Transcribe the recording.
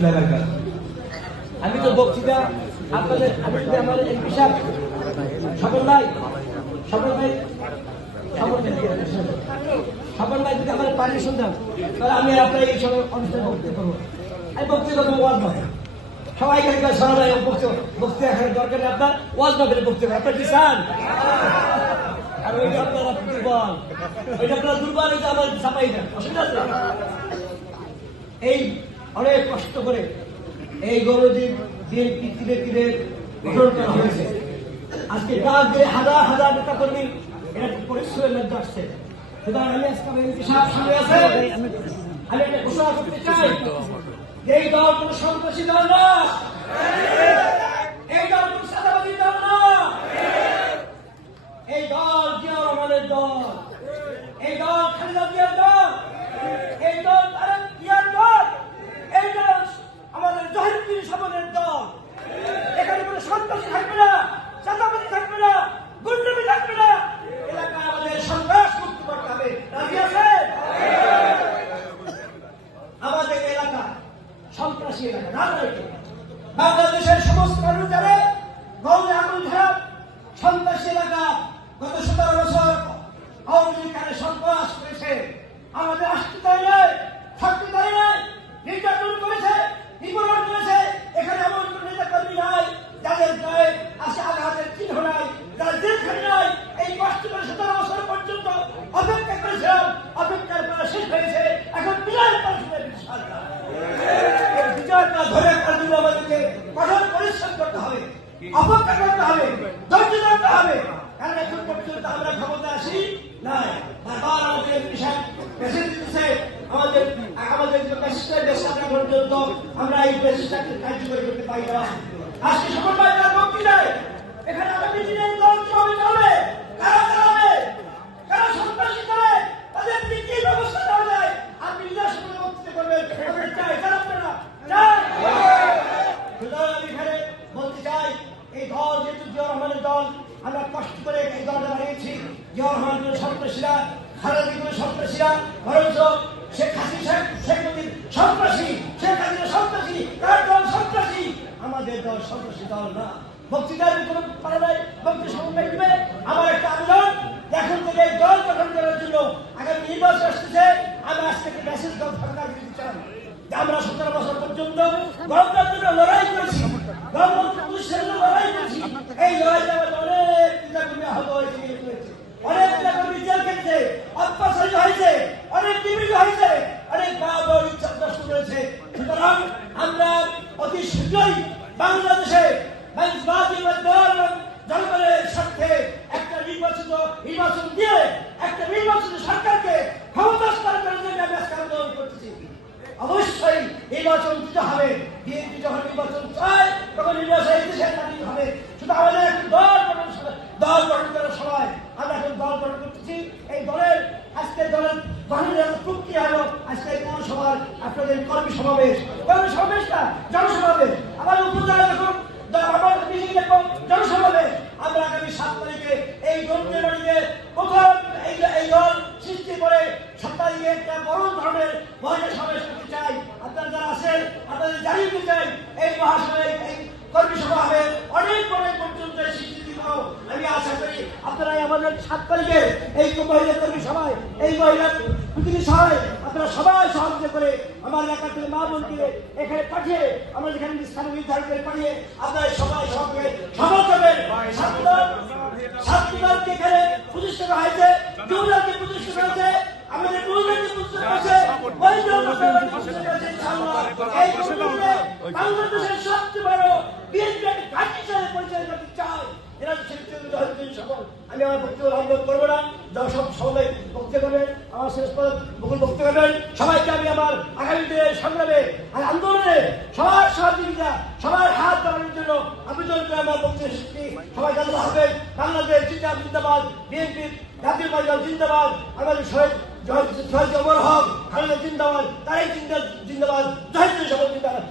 কেন আমি তো বক্তৃতা আপনাদের আমি যদি আমার এমপি সাহেব স্বপন ভাই স্বপন ভাই স্বপন ভাই যদি আমার পারমিশন দেন, তাহলে আমি আপনার এই সময় অনুষ্ঠানে বক্তৃতা করব। আমি বক্তৃতা করব নেই এই অনেক কষ্ট করে এই গৌরদীপ যে তীরে তীরে গঠন করা হয়েছে। আজকে ডাক দিয়ে হাজার হাজার নেতা কর্মী এটা পরিশ্রমের মধ্যে আসছে। আমি ঘোষণা করতে চাই এই দল কোন সন্ত্রাসী দল না। এই দল কোন সাদাবাদী দল না। এই দল রহমানের দল এই দল খালেদা জিয়ার দল এই দল তারেক জিয়ার দল এই দল আমাদের জহিরুদ্দিন সামনের দল এখানে কোনো সন্ত্রাসী থাকবে না চাঁদাবাদী থাকবে না গুন্ডামি থাকবে না এলাকায় আমাদের সন্ত্রাস মুক্ত করতে হবে রাজি আছেন আমাদের এলাকা সন্ত্রাসী এলাকা রাজনৈতিক বাংলাদেশের সমস্ত মানুষ জানে গৌরে আগুন খারাপ সন্ত্রাসী এলাকা গত সতেরো বছর আওয়ামী লীগ সন্ত্রাস করেছে আমাদের আসতে চাইলে থাকতে দেয় নাই নির্যাতন করেছে নিপীড়ন করেছে এখানে এমন কোন নেতা কর্মী নাই যাদের গায়ে আসে আঘাতের চিহ্ন নাই যারা জেলখানে নাই এই কষ্ট করে সতেরো বছর পর্যন্ত অপেক্ষা করেছিলাম অপেক্ষার পর শেষ হয়েছে এখন বিজয় পরিষদের সরকার এই বিজয়টা ধরে রাখার জন্য আমাদেরকে কঠোর পরিশ্রম করতে হবে অপেক্ষা করতে হবে, ধৈর্য ধরতে হবে। কারণ এখন পর্যন্ত আমরা ক্ষমতা আসি নাই। বারবার আমাদের মেসেজ দিতেছে। আমাদের আমাদের যে মেসেজটা দেশে পর্যন্ত আমরা এই মেসেজটাকে কার্যকরী করতে পারি না। আজকে ভাই তারা বক্তৃতায় এখানে আগামী দিনে এই দল কীভাবে চলবে কারা চালাবে কারা সন্ত্রাসী করে তাদের কি কি ব্যবস্থা নেওয়া যায়? আপনি নিজের সঙ্গে বক্তৃতা করবেন আমরা চাই চান আপনারা চাই সুতরাং আমি এখানে বলতে চাই এই দল যেহেতু জিয়া রহমানের দল আমরা কষ্ট করে এই দলটা বানিয়েছি জিয়া রহমান কোনো সন্ত্রাসীরা খালেদি কোনো সন্ত্রাসীরা, বরঞ্চ শেখ হাসিনা শেখ শেখ মুজিব সন্ত্রাসী, শেখ হাসিনা সন্ত্রাসী, তার দল সন্ত্রাসী। আমাদের দল সন্ত্রাসী দল না। বক্তৃতার কোনো পারে আমার একটা আন্দোলন এখন থেকে দল গঠন করার জন্য আগামী নির্বাচন আসতেছে। আমি আজ থেকে মেসেজ দল সরকার আমরা সতেরো বছর পর্যন্ত গণতন্ত্রের লড়াই করেছি। গণতন্ত্র লড়াই করেছি এই লড়াইতে আমাদের অনেক নেতাকর্মী আহত হয়েছে নিহত হয়েছে অনেক নেতাকর্মী জেল কেটেছে অত্যাচারিত হয়েছে অনেক নিপীড়িত হয়েছে অনেক মা বোন ইচ্ছাগ্রস্ত করেছে সুতরাং আমরা অতি শীঘ্রই বাংলাদেশে জনগণের স্বার্থে একটা নির্বাচিত দিয়ে একটা নির্বাচিত সরকারকে ক্ষমতাস্থান করার অবশ্যই নির্বাচন দিতে হবে, বিএনপি যখন নির্বাচন চায়, তখন নির্বাচন এই দেশে দিতে হবে। শুধু আমাদের একটি দল গঠন দল গঠন করার সময় আমরা এখন দল গঠন করতেছি। এই দলের আজকে দলের গঠনের প্রক্রিয়া হলো আজকে পৌরসভার আপনাদের কর্মী সমাবেশ। কর্মী সমাবেশটা জনসমাবেশ। আমার উপজেলা যখন আমার মিটিং দেখুন জনসমাবেশ। আমরা আগামী সাত তারিখে এই বাড়িতে প্রথম এই এই দল সৃষ্টি করে সাত তারিখে একটা বড় ধরনের মহিলা সমাবেশ করতে চাই। আপনারা যারা আছেন, আপনাদের জানিয়ে দিতে এই মহাসভায় এই কর্মী সভা অনেক অনেক পর্যন্ত সৃষ্টি দিব আমি আশা করি আপনারা আমাদের সাত তারিখে এই মহিলা কর্মী সভায়, এই মহিলা প্রতিনিধি সভায় আপনারা সবাই সহযোগিতা করে আমার এলাকার থেকে মা বোনকে এখানে পাঠিয়ে আমরা যেখানে স্থানীয় নির্ধারণ করে পাঠিয়ে আপনারা সবাই সঙ্গে সভা করবেন ছাত্রদলকে এখানে প্রতিষ্ঠা করা হয়েছে যুবদলকে প্রতিষ্ঠা করা হয়েছে আমাদের মহিলাকে প্রতিষ্ঠা করা হয়েছে মহিলাদের প্রতিষ্ঠা করা হয়েছে ইনশাআল্লাহ। এই কমিটিতে বাংলাদেশের সবচেয়ে বড় বিএনপি ঘাটি হিসাবে পরিচয় করতে চায় এরা তো শিল্পী জহিরুদ্দিন সকল আমি আমার বক্তব্য লম্বন করব না যারা সব সবাই বক্তব্য করবেন আমার শেষ পদ বকুল বক্তব্য করবেন সবাইকে আমি আমার আগামীতে সংগ্রামে আন্দোলনে সবার সহযোগিতা, সবার হাত বাড়ানোর জন্য আমি করে আমার বক্তব্য সবাই জানতে হবে, বাংলাদেশ জিন্দাবাদ জিন্দাবাদ বিএনপি জাতীয় পার্টি জিন্দাবাদ আমাদের শহীদ জয় জবর হক, খালেদা জিন্দাবাদ, তারাই জিন্দাবাদ। জয় সবাই জিন্দাবাদ।